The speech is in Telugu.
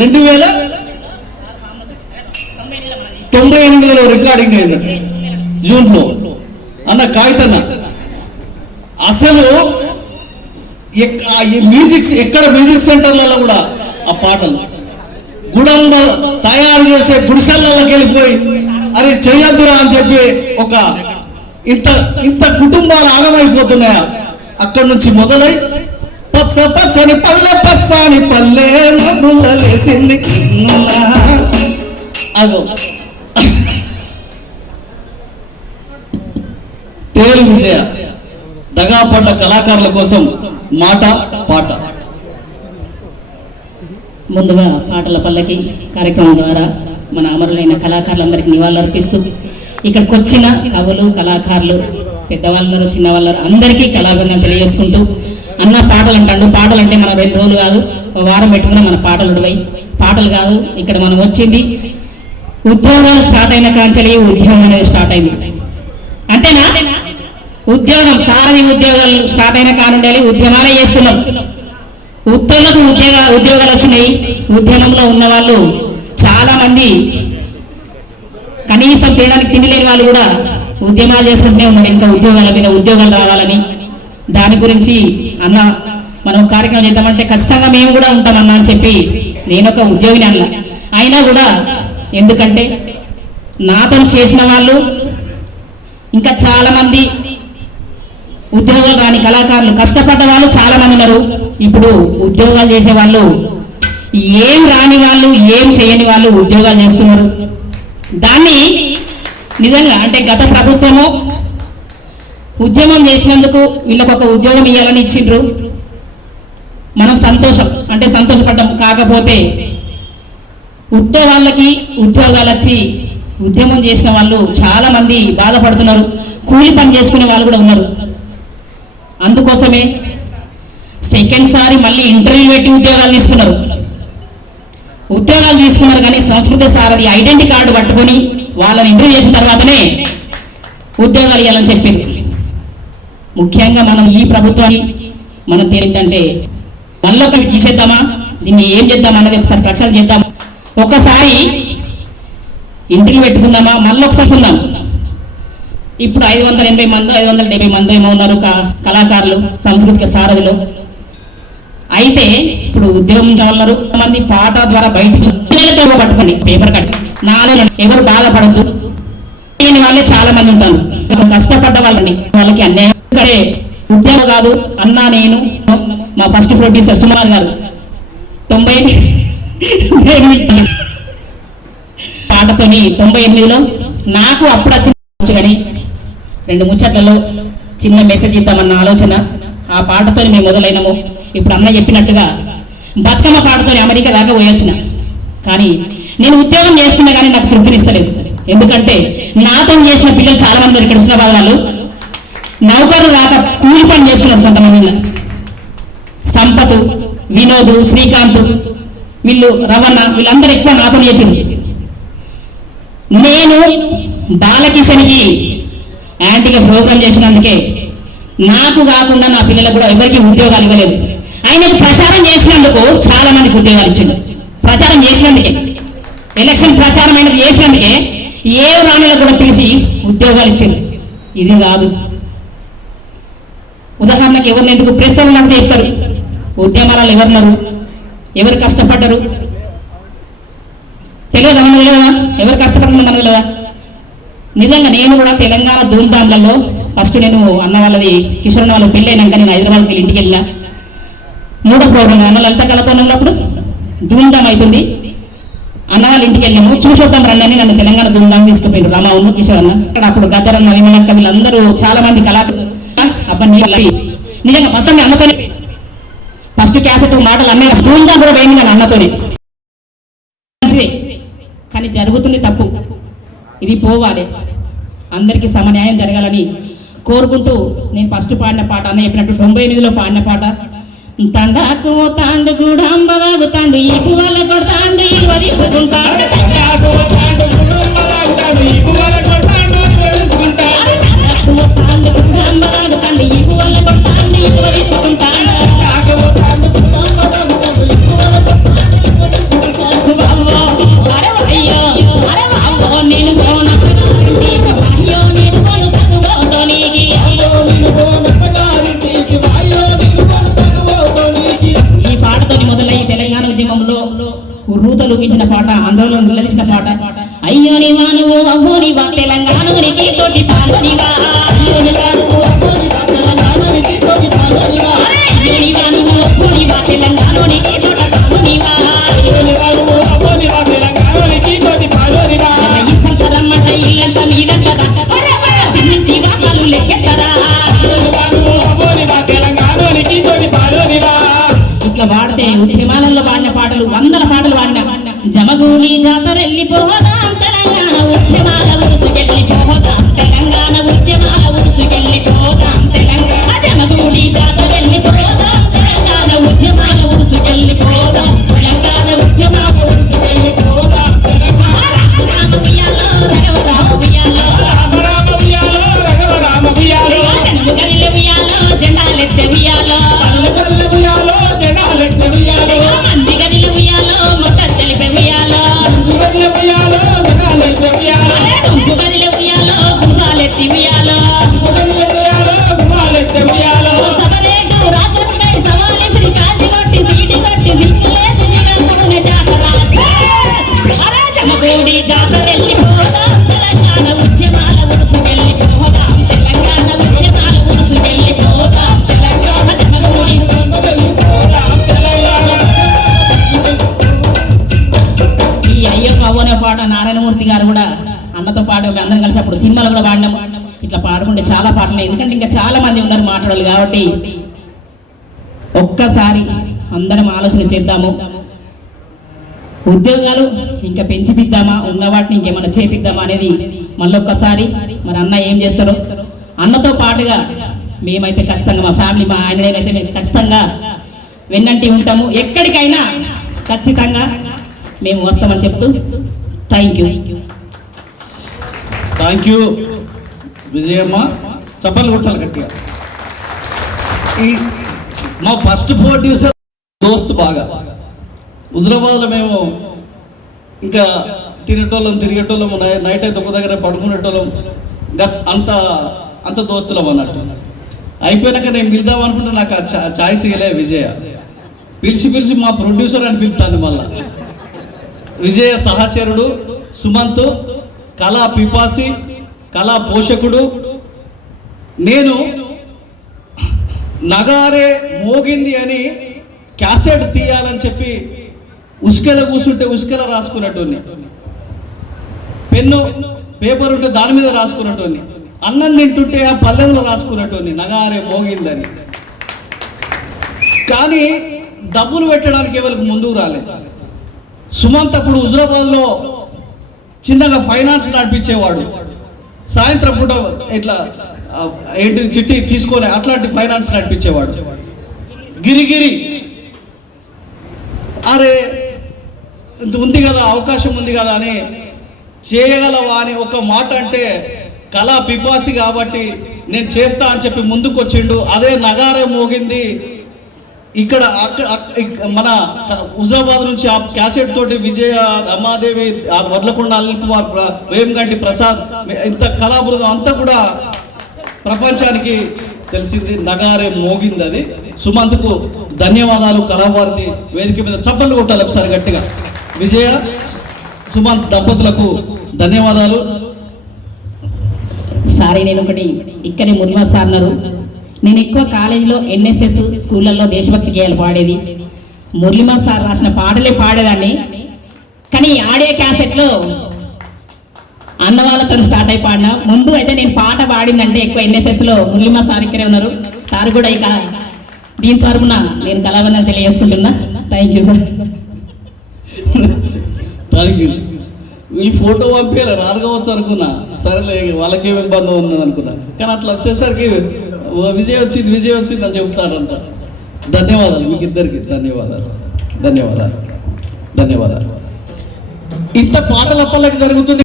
2098లో రికార్డింగ్ అయింది జూన్లో. అన్న కాగితన్న అసలు మ్యూజిక్ ఎక్కడ మ్యూజిక్ సెంటర్లలో కూడా ఆ పాటలు గుడంబ తయారు చేసే గుడిసెలలోకి వెళ్ళిపోయి అది చెయ్యొద్దురా అని చెప్పి ఒక ఇంత ఇంత కుటుంబాలు ఆగమైపోతున్నాయా. అక్కడి నుంచి మొదలై పచ్చ పచ్చని పల్లె పచ్చని పల్లె లేసింది అగో తేలు విజయ దగాపడ్డ కళాకారుల కోసం మాట పాట. ముందుగా పాటల పల్లకి కార్యక్రమం ద్వారా మన అమరులైన కళాకారులందరికీ నివాళులర్పిస్తూ ఇక్కడికి వచ్చిన కవులు కళాకారులు పెద్దవాళ్ళరు చిన్నవాళ్ళరు అందరికీ కళాభివందనం తెలియజేసుకుంటూ అన్న పాటలు అంటాడు. పాటలు అంటే మన 2 రోజులు కాదు, ఒక వారం పెట్టుకున్న మన పాటలు ఉడివై పాటలు కాదు. ఇక్కడ మనం వచ్చింది ఉద్యోగాలు స్టార్ట్ అయిన కాంచెలి ఉద్యమం అనేది స్టార్ట్ అయింది అంతేనా. ఉద్యోగం సారథి ఉద్యోగాలు స్టార్ట్ అయిన కానుండాలి ఉద్యమాలే చేస్తున్నాం. ఉత్తర్వులకు ఉద్యోగాలు వచ్చినాయి. ఉద్యమంలో ఉన్న వాళ్ళు చాలా మంది కనీసం తినడానికి తిండి లేని వాళ్ళు కూడా ఉద్యమాలు చేసుకుంటూనే ఉన్నారు ఇంకా ఉద్యోగాల మీద ఉద్యోగాలు రావాలని. దాని గురించి అన్న మనం కార్యక్రమం చేద్దామంటే ఖచ్చితంగా మేము కూడా ఉంటామన్నా అని చెప్పి నేను ఒక ఉద్యోగిని అన్న. అయినా కూడా ఎందుకంటే నాతో చేసిన వాళ్ళు ఇంకా చాలా మంది ఉద్యోగాలు రాని కళాకారులు కష్టపడ్డ వాళ్ళు చాలా మంది ఉన్నారు. ఇప్పుడు ఉద్యోగాలు చేసే వాళ్ళు ఏం రాని వాళ్ళు ఏం చేయని వాళ్ళు ఉద్యోగాలు చేస్తున్నారు. దాన్ని నిజంగా అంటే గత ప్రభుత్వము ఉద్యమం చేసినందుకు వీళ్ళకు ఒక ఉద్యోగం ఇవ్వాలని ఇచ్చిండ్రు. మనం సంతోషపడ్డాం. కాకపోతే వాళ్ళకి ఉద్యోగాలు వచ్చి ఉద్యమం చేసిన వాళ్ళు చాలా మంది బాధపడుతున్నారు. కూలి పని చేసుకునే వాళ్ళు కూడా ఉన్నారు. అందుకోసమే సెకండ్ సారి మళ్ళీ ఇంటర్వ్యూ పెట్టి ఉద్యోగాలు తీసుకున్నారు కానీ సంస్కృత సారథి ఐడెంటిటీ కార్డు పట్టుకొని వాళ్ళని ఇంటర్వ్యూ చేసిన తర్వాతనే ఉద్యోగాలు ఇవ్వాలని చెప్పింది. ముఖ్యంగా మనం ఈ ప్రభుత్వాన్ని మనం ఏంటంటే మనలో ఒక తీసేద్దామా, దీన్ని ఏం చేద్దామా అనేది ఒకసారి ప్రక్షాళన చేద్దామా, ఒకసారి ఇంటర్వ్యూ పెట్టుకుందామా, మళ్ళీ ఒకసారి ఉందాం. ఇప్పుడు 580 మంది 570 మంది ఏమో ఉన్నారు కళాకారులు సంస్కృతిక సారథిలో. అయితే ఇప్పుడు ఉద్యోగం కావాలన్నారు మంది పాట ద్వారా బయట పట్టుకోండి పేపర్ కట్టి నాలుగు ఎవరు బాధపడద్దు. దీని వాళ్ళే చాలా మంది ఉంటారు. కష్టపడ్డ వాళ్ళకి అన్యాయం ఉద్యోగం కాదు అన్నా. నేను మా ఫస్ట్ ప్రొడ్యూసర్ సుమార్ గారు 90 పాటతోని 98లో నాకు అప్పుడు వచ్చి కానీ 2 ముచ్చట్లలో చిన్న మెసేజ్ ఇద్దామన్న ఆలోచన. ఆ పాటతో మేము మొదలైనము. ఇప్పుడు అన్న చెప్పినట్టుగా బతుకమ్మ పాటతో అమెరికా దాకా పోయొచ్చిన. కానీ నేను ఉద్యోగం చేస్తున్నా కానీ నాకు తృప్తినిస్తలేదు. ఎందుకంటే నాతో చేసిన పిల్లలు చాలా మంది ఇక్కడ హుస్నాబాద్ వాళ్ళు నౌకరు రాక కూలి పని చేస్తున్నారు. కొంతమంది సంపత్, వినోద్, శ్రీకాంత్, వీళ్ళు రవణ వీళ్ళందరూ ఎక్కువ నాతో చేసింది. నేను బాలకిషన్కి యాంటీగా ప్రోగ్రామ్ చేసినందుకే నాకు కాకుండా నా పిల్లలకు కూడా ఎవరికి ఉద్యోగాలు ఇవ్వలేదు. ఆయనకు ప్రచారం చేసినందుకు చాలా మందికి ఉద్యోగాలు ఇచ్చిండు. ప్రచారం చేసినందుకే ఎలక్షన్ ప్రచారం ఆయనకు చేసినందుకే ఏ రాణులకు కూడా పిలిచి ఉద్యోగాలు ఇచ్చింది. ఇది కాదు. ఉదాహరణకు ఎవరిని ఎందుకు ప్రెస్ వాళ్ళు చెప్తారు ఉద్యమాలలో ఎవరున్నారు, ఎవరు కష్టపడ్డారు తెలియదా? మనం తెలియదా? ఎవరు కష్టపడుతుందో మనం తెలియదా? నిజంగా నేను కూడా తెలంగాణ ధూమ్ధాంలలో ఫస్ట్ నేను అన్న వాళ్ళది కిషోర్ వాళ్ళ పెళ్ళి అయినాక నేను హైదరాబాద్కి వెళ్ళి ఇంటికి వెళ్ళినా. 3వ ప్రోగ్రామ్ అన్న లలిత కళతో ఉన్నప్పుడు ధూమ్ధాం అవుతుంది. అన్న వాళ్ళ ఇంటికి వెళ్ళాము. చూసొద్దాం రండి అని నన్ను తెలంగాణ ధూమ్ధాం తీసుకుపోయారు రామావును కిషోర్ అన్న. అక్కడ అప్పుడు గద్దరన్న విమలక్క వీళ్ళందరూ చాలా మంది కళాకారులు. అబ్బాయి నిజంగా ఫస్ట్ అన్నతోనే ఫస్ట్ క్యాసెట్ మాటలు అన్నీ ధూమ్ధాం కూడా పోయింది కానీ అన్నతోనే. కానీ జరుగుతుంది తప్పు. ఇది పోవాలి. అందరికీ సమన్యాయం జరగాలని కోరుకుంటూ నేను ఫస్ట్ పాడిన పాట అన్న చెప్పినట్టు 98లో పాడిన పాట తండాకు తాండు కూడా అంబదాగు తాండు ఇపు వాళ్ళ కొడతాండు వరిసుకుంటాడు ఊగించిన పాట, ఆందోళన నిలదీసిన పాట. అయ్యో నివా నువ్వు అవ్వో నివా తెలంగాణకి తోటి పాల్గొనివా, అయ్యో నివా నువ్వు అవ్వో నివా తెలంగాణకి తోటి పాల్గొనివా, అయ్యో నివా నువ్వు అవ్వో నివా తెలంగాణకి తోటి పాల్గొనివా, అయ్యో నివా నువ్వు అవ్వో నివా తెలంగాణకి తోటి పాల్గొనివా. ఈ సంకరమ్మట ఇల్లంత మీదంట తిన్ని వాసాలు లెక్కెత్తరా, అయ్యో నివా నువ్వు అవ్వో నివా తెలంగాణకి తోటి పాల్గొనివా. ఇట్లా పాడితే ఉద్యమాలలో పాడిన పాటలు, వందల పాటలు పాడిన. జమగూడి జాతర వెళ్ళిపోదాం తెలంగాణ ఉద్యమాల ఉరుసుకెళ్ళిపోదాం, తెలంగాణ ఉద్యమాల ఉరుసుకెళ్ళిపోదాం, తెలంగాణ జమగూడి జాతర వెళ్ళిపోదాం, తెలంగాణ ఉద్యమాల ఉరుసుకెళ్ళిపోదాం, తెలంగాణ ఉద్యమాల ఉరుసుకెళ్ళిపోదాం. రామ ఉయ్యాలో రఘవ రామ ఉయ్యాలో, రామ రామ ఉయ్యాలో రఘవ రామ ఉయ్యాలో, కనుము గదిలె ఉయ్యాలో జెండాలెత్తె ఉయ్యాలో, పల్లె ఉయ్యాలో జెండాలెత్తె ఉయ్యాలో, మంది గదిలె ఉయ్యాలో మొక్క తెలిపే ఉయ్యాలో, మంది గదిలె ఉయ్యాలో జెండాలెత్తె ఉయ్యాలో, గుంపు గదిలె ఉయ్యాలో గుర్రాలెత్తి ఉయ్యాలో, గుంపు గదిలె ఉయ్యాలో గుర్రాలెత్తి ఉయ్యాలో. సబరేటు రాష్ట్రంపై సవాలి శ్రీ కాంతి కొట్టి సీటి కొట్టి సింగులేసి దిగంతునే జాతర. అరే జమగూడి జాతర వెళ్ళిపోదాం, తెలంగాణ ఉద్యమాల ఉరుసుకెళ్ళిపోదాం, తెలంగాణ ఉద్యమాల ఉరుసుకెళ్ళిపోదాం, తెలంగాణ జమగూడి వెళ్ళిపోదాం, తెలంగాణ. ఈ అయ్యో కావోనే పాట నారాయణమూర్తి గారు కూడా అన్నతో పాటు మేము అందరం కలిసి అప్పుడు సినిమాలు కూడా పాడినాము. ఇట్లా పాడుకుంటే చాలా పాటలు, ఎందుకంటే ఇంకా చాలా మంది ఉన్నారు మాట్లాడాలి కాబట్టి ఒక్కసారి అందరం ఆలోచన చేద్దాము. ఉద్యోగాలు ఇంకా పెంచిపిద్దామా, ఉన్న వాటిని ఇంకేమైనా చేపిద్దామా అనేది మళ్ళొక్కసారి మరి అన్న ఏం చేస్తారో. అన్నతో పాటుగా మేమైతే ఖచ్చితంగా మా ఫ్యామిలీ, మా ఆయనైతే మేము ఖచ్చితంగా వెన్నంటి ఉంటాము. ఎక్కడికైనా ఖచ్చితంగా మేము వస్తామని చెప్తూ thank you. Thank you Vijayamma. చప్పలు కొట్టాలి గట్టిగా. ఈ మా ఫస్ట్ ప్రొడ్యూసర్ దోస్త్ బాగా హుజరాబాద్లో మేము ఇంకా తినేటోళ్ళం తిరిగేటోళ్ళం, నైట్ అయితే ఒక దగ్గర పడుకునేటోళ్ళం, అంత దోస్తులం అన్నట్టు. అయిపోయినాక నేను పిలుద్దాం అనుకుంటే నాకు ఛాయిస్ ఇవ్వలే విజయ. పిలిచి మా ప్రొడ్యూసర్ అని పిలుతాను మళ్ళా. విజయ సహచరుడు సుమంత్, కళా పిపాసి, కళా పోషకుడు. నేను నగారే మోగింది అని క్యాసెట్ తీయాలని చెప్పి ఉసుకెల కూర్చుంటే ఉసుకెల రాసుకున్నట్టుని, పెన్ను పేపర్ ఉంటే దాని మీద రాసుకున్నట్టుని, అన్నం తింటుంటే ఆ పల్లెంలో రాసుకున్నట్టుని నగారే మోగిందని. కానీ డబ్బులు పెట్టడానికి ఎవరికి ముందుకు రాలేదు. సుమంత్ అప్పుడు హుజరాబాద్లో చిన్నగా ఫైనాన్స్ నడిపించేవాడు. సాయంత్రం పూట ఇట్లా ఏంటి చిట్టి తీసుకొని అట్లాంటి ఫైనాన్స్ నడిపించేవాడు. గిరిగిరి అరే ఇంత ఉంది కదా, అవకాశం ఉంది కదా అని చేయగలవా అని ఒక మాట అంటే కళా పిపాసి కాబట్టి నేను చేస్తా అని చెప్పి ముందుకు వచ్చిండు. అదే నగారే మోగింది ఇక్కడ మన హుజరాబాద్ నుంచి ఆ క్యాసెట్ తోటి విజయ, రమాదేవి, వడ్లకొండ అనిల్ కుమార్, వేమగంటి ప్రసాద్, ఇంత కళాబృందం అంతా కూడా ప్రపంచానికి తెలిసింది. నగారే మోగింది అది. సుమంత్కు ధన్యవాదాలు. కళాభారతి వేదిక మీద చప్పట్లు కొట్టాలి ఒకసారి గట్టిగా. విజయ సుమంత్ దంపతులకు ధన్యవాదాలు. సారీ, నేను ఒకటి ఇక్కడే మురళీ సార్ అన్నారు. నేను ఎక్కువ కాలేజీలో ఎన్ఎస్ఎస్ స్కూళ్ళల్లో దేశభక్తి గేయాలు పాడేది. మురళీమా సార్ రాసిన పాటలే పాడేదాన్ని. కానీ ఆడియో క్యాసెట్లో అన్న వాళ్ళతో స్టార్ట్ అయి పాడినా. ముందు అయితే నేను పాట పాడిందంటే ఎక్కువ ఎన్ఎస్ఎస్లో మురళీమా సార్ ఇక్కడే ఉన్నారు. సార్ కూడా ఇక దీని తరపున నేను కళాబంధం తెలియజేసుకుంటున్నా. Thank you sir. Thank you. వీళ్ళు ఫోటో పంపించాలి రారుకోవచ్చు అనుకున్నా, సరేలే వాళ్ళకేమి ఇబ్బంది ఉన్నది అనుకున్నా. కానీ అట్లా వచ్చేసరికి విజయ్ వచ్చింది అని చెప్తారంట. ధన్యవాదాలు మీకు ఇద్దరికి. ధన్యవాదాలు. ఇంత పాటల పల్లకి జరుగుతుంది.